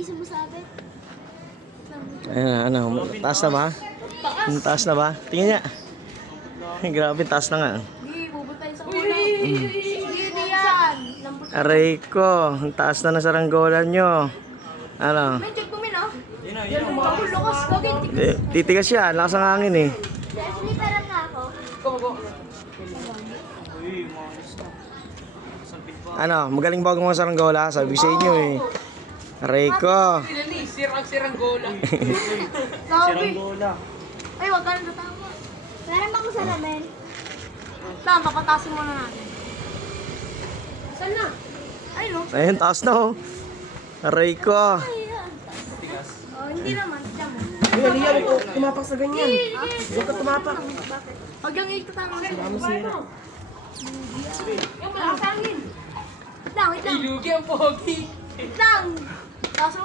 Hindi sumusabit. Ayan, ano, taas na ba? Taas na ba? Tingnan niya. Grabe, taas na nga. Hindi, bubutay sa kulang. Hindi yan. Aray ko, ang taas na ng saranggola nyo. Ano? May check kumin ah. Yan, lumakas. Gagin. Titigas siya, lakas ang hangin eh. Siniparan na ako. Ano, magaling ba gumawa ng saranggola? Sabi ko sa inyo eh. Aray ko. Sirang-siranggola. Sabi. Ay, wag ka nang tatawa. Meron bang salamin? Saan, papatasin muna natin. Saan na? Ay, no? Ayun, taas na oh. Aray ko. Oh, hindi naman. Diyan mo. Liya, huwag ko tumapak sa ganyan. Huwag ka tumapak. Bakit? Huwag yung itatama. Masira. Yung malakas angin. Wait lang, wait lang. Ilugi ang pogi. Wait lang. Tapos